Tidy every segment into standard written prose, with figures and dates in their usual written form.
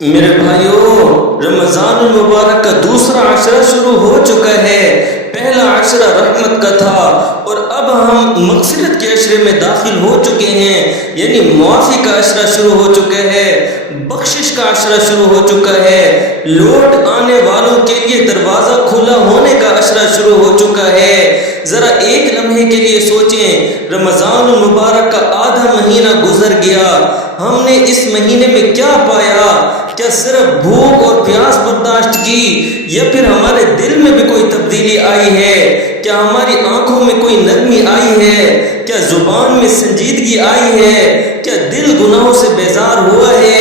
میرے بھائیوں، رمضان المبارک کا دوسرا عشرہ شروع ہو چکا ہے۔ پہلا عشرہ رحمت کا تھا اور اب ہم مغفرت کے عشرے میں داخل ہو چکے ہیں، یعنی معافی کا عشرہ شروع ہو چکا ہے، بخشش کا عشرہ شروع ہو چکا ہے، لوٹ آنے والوں کے لیے دروازہ کھلا ہونے کا عشرہ شروع ہو چکا ہے۔ ذرا ایک لمحے کے لیے سوچیں، رمضان المبارک کا آدھا مہینہ گزر گیا، ہم نے اس مہینے میں کیا پایا؟ کیا صرف بھوک اور پیاس برداشت کی، یا پھر ہمارے دل میں بھی کوئی تبدیلی آئی ہے؟ کیا ہماری آنکھوں میں کوئی نرمی آئی ہے؟ کیا زبان میں سنجیدگی آئی ہے؟ کیا دل گناہوں سے بیزار ہوا ہے؟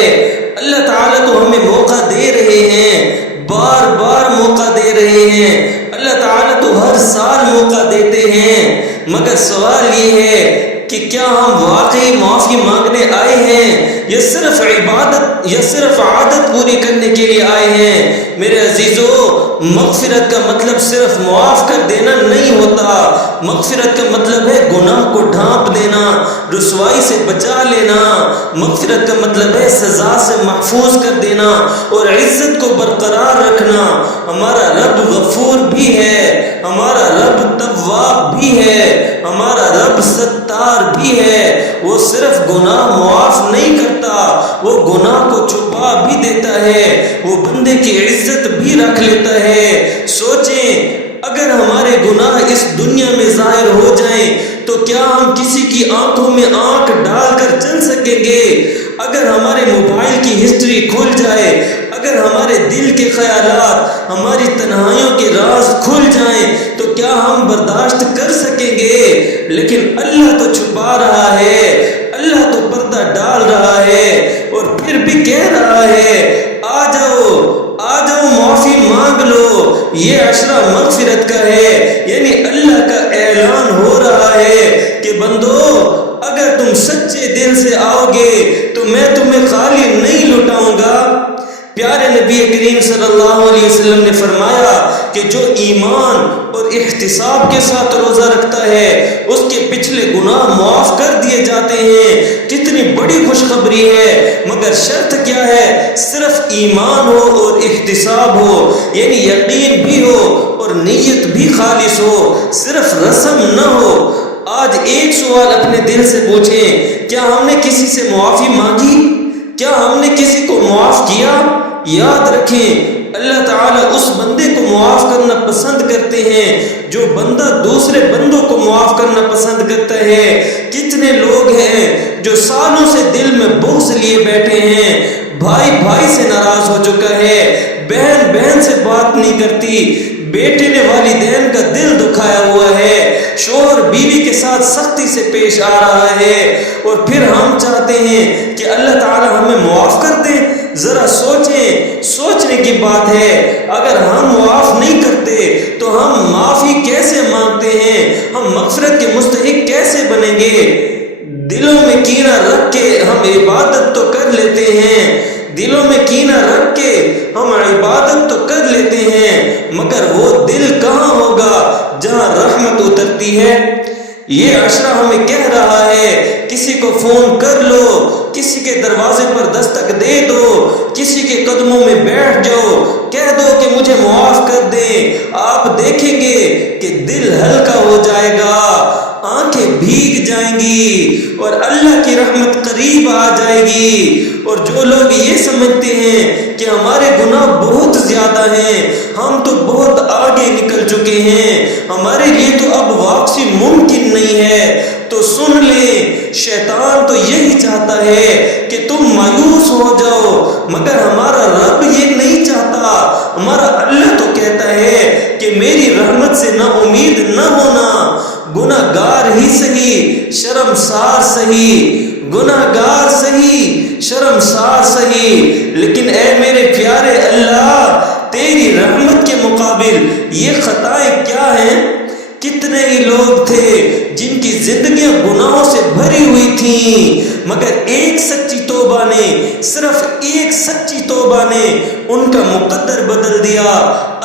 اللہ تعالیٰ تو ہمیں موقع دے رہے ہیں، بار بار موقع دے رہے ہیں۔ اللہ تعالیٰ تو ہر سال موقع دیتے ہیں، مگر سوال یہ ہے کہ کیا ہم واقعی معافی مانگنے آئے ہیں یا صرف عادت پوری کرنے کے لیے آئے ہیں؟ میرے عزیزو، مغفرت کا مطلب صرف معاف کر دینا نہیں ہوتا، مغفرت کا مطلب ہے گناہ کو ڈھانپ دینا، رسوائی سے بچا لینا، مغفرت کا مطلب ہے سزا سے محفوظ کر دینا اور عزت کو برقرار رکھنا۔ ہمارا رب غفور بھی ہے، ہمارا رب تواب بھی ہے، ہمارا رب ستار بھی ہے۔ وہ صرف گناہ معاف نہیں کرتا، وہ گناہ کو چھپا بھی دیتا ہے، وہ بندے کی عزت بھی رکھ لیتا ہے۔ سوچیں، اگر ہمارے گناہ اس دنیا میں ظاہر ہو جائیں تو کیا ہم کسی کی آنکھوں میں آنکھ ڈال کر چل سکیں گے؟ اگر ہمارے موبائل کی ہسٹری کھل جائے، اگر ہمارے دل کے خیالات، ہماری تنہائیوں کے راز کھل جائیں تو کیا ہم برداشت کر سکیں گے؟ لیکن اللہ تو چھپا رہا ہے، اللہ تو پردہ ڈال رہا ہے اور پھر بھی کہہ رہا ہے آ جاؤ معافی مانگ لو۔ یہ عشرہ مغفرت کا ہے، یعنی اللہ کا اعلان ہو رہا ہے کہ بندو، اگر تم سچے دل سے آؤ گے تو میں تمہیں خالی نہیں لٹاؤں گا۔ پیارے نبی کریم صلی اللہ علیہ وسلم نے فرمایا کہ جو ایمان اور احتساب کے ساتھ روزہ رکھتا ہے اس کے پچھلے گناہ معاف کر دیے جاتے ہیں۔ کتنی بڑی خوشخبری ہے، مگر شرط کیا ہے؟ صرف ایمان ہو اور احتساب ہو، یعنی یقین بھی ہو اور نیت بھی خالص ہو، صرف رسم نہ ہو۔ آج ایک سوال اپنے دل سے پوچھیں، کیا ہم نے کسی سے معافی مانگی؟ کیا ہم نے کسی کو معاف کیا؟ یاد رکھیں، اللہ تعالیٰ اس بندے کو معاف کرنا پسند کرتے ہیں جو بندہ دوسرے بندوں کو معاف کرنا پسند کرتا ہے۔ کتنے لوگ ہیں جو سالوں سے دل میں بغض لیے بیٹھے ہیں، بھائی بھائی سے ناراض ہو چکا ہے، بہن بہن سے بات نہیں کرتی، بیٹے نے والدین کا دل دکھایا ہوا ہے، شوہر بیوی کے ساتھ سختی سے پیش آ رہا ہے، اور پھر ہم چاہتے ہیں کہ اللہ تعالیٰ ہمیں معاف کر دے۔ ذرا سوچیں، سوچنے کی بات ہے، اگر ہم معاف نہیں کرتے تو ہم معافی کیسے مانگتے ہیں؟ ہم مغفرت کے مستحق کیسے بنیں گے؟ دلوں میں کینہ رکھ کے ہم عبادت تو کر لیتے ہیں، دلوں میں کینہ رکھ کے ہم عبادت تو کر لیتے ہیں، مگر وہ دل کہاں ہوگا جہاں رحمت اترتی ہے؟ یہ عشرہ ہمیں کہہ رہا ہے، کسی کو فون کر لو، کسی کے دروازے پر دستک دے دو، کسی کے قدموں میں بیٹھ جاؤ، کہہ دو کہ مجھے معاف کر دیں۔ آپ دیکھیں گے کہ دل ہلکا ہو جائے گا، آنکھیں بھیگ جائیں گی اور اللہ کی رحمت قریب آ جائے گی۔ اور جو لوگ یہ سمجھتے ہیں کہ ہمارے گناہ بہت زیادہ ہیں، ہم تو بہت آگے نکل چکے ہیں، ہمارے لیے تو اب واپسی ممکن نہیں ہے، تو سن لیں، شیطان تو یہی چاہتا ہے کہ تم مایوس ہو جاؤ، مگر ہمارا رب یہ نہیں چاہتا۔ ہمارا اللہ تو کہتا ہے کہ میری رحمت سے نا امید نہ ہونا، گناہ گار ہی سہی، شرمسار سہی، گناہ گار سہی، شرمسار سہی، لیکن اے میرے پیارے اللہ، تیری رحمت کے مقابل یہ خطائیں کیا ہیں؟ کتنے ہی لوگ تھے جن کی زندگیاں گناہوں سے بھری ہوئی تھیں، مگر ایک سچی توبہ نے، صرف ایک سچی توبہ نے ان کا مقدر بدل دیا۔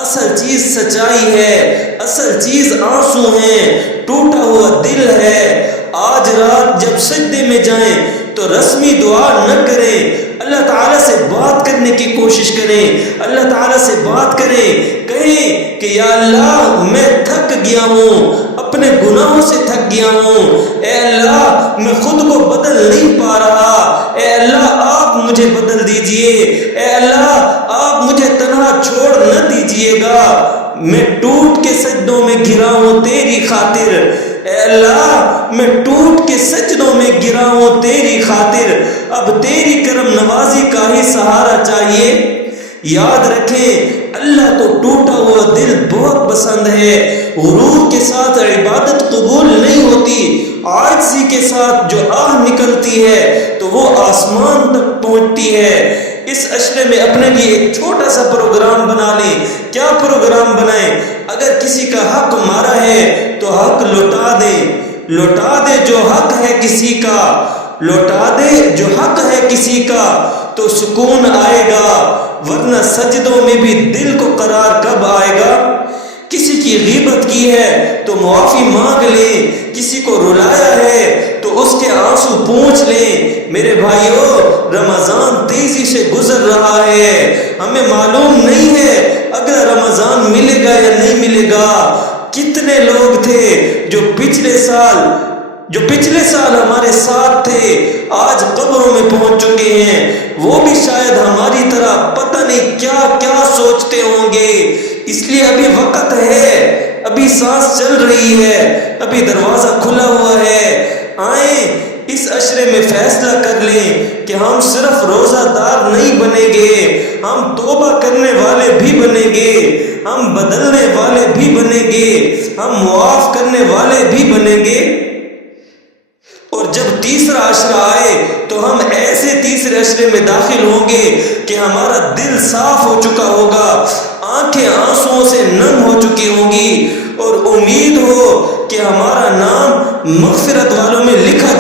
اصل چیز سچائی ہے، اصل چیز آنسو ہیں، ٹوٹا ہوا دل ہے۔ آج رات جب سجدے میں جائیں تو رسمی دعا نہ کریں، اللہ تعالیٰ سے بات کرنے کی کوشش کریں، اللہ تعالیٰ سے بات کریں، کہیں کہ یا اللہ میں تھک گیا ہوں، اپنے گناہوں سے تھک گیا ہوں، اے اللہ میں خود کو بدل نہیں پا رہا، اے اللہ آپ مجھے بدل دیجئے، اے اللہ آپ مجھے تنہا چھوڑ نہ دیجئے گا، میں ٹوٹ کے سجدوں میں گرا ہوں تیری خاطر، اے اللہ میں ٹوٹ کے سجدوں میں گرا ہوں تیری خاطر، اب تیری کرم نوازی کا ہی سہارا چاہیے۔ یاد رکھیں اللہ کو ٹوٹا ہوا دل بہت پسند ہے، غرور کے ساتھ عبادت قبول نہیں ہوتی، عاجزی کے ساتھ جو آہ نکلتی ہے تو وہ آسمان تک پہنچتی ہے۔ اس عشرے میں اپنے لیے ایک چھوٹا سا پروگرام بنا لیں۔ کیا پروگرام بنائیں؟ اگر کسی کا حق مارا ہے تو حق لوٹا دے جو حق ہے کسی کا، لوٹا دے جو حق ہے کسی کا تو سکون آئے گا، ورنہ سجدوں میں بھی دل کو قرار کب آئے گا؟ کسی کی غیبت کی ہے تو معافی مانگ لیں، کسی کو رلایا ہے تو اس کے آنسو پوچھ لیں۔ میرے بھائیو، رمضان تیزی سے گزر رہا ہے، ہمیں معلوم نہیں ہے اگلا رمضان ملے گا یا نہیں ملے گا۔ کتنے لوگ تھے جو پچھلے سال ہمارے ساتھ تھے، آج قبروں میں پہنچ چکے ہیں، وہ بھی شاید ہماری طرح پتہ نہیں کیا کیا سوچتے ہوں گے۔ اس لیے ابھی وقت ہے، ابھی سانس چل رہی ہے، ابھی دروازہ کھلا ہوا ہے۔ آئیں اس عشرے میں فیصلہ کر لیں کہ ہم صرف روزہ دار نہیں بنیں گے، ہم توبہ کرنے والے بھی بنیں گے، ہم بدلنے والے بھی بنیں گے، ہم معاف کرنے والے بھی بنیں گے۔ اور جب تیسرا عشرہ آئے تو ہم ایسے تیسرے عشرے میں داخل ہوں گے کہ ہمارا دل صاف ہو چکا ہوگا، آنکھیں آنسوؤں سے نم ہو چکی ہوں گی، اور امید ہو کہ ہمارا نام مغفرت والوں میں لکھا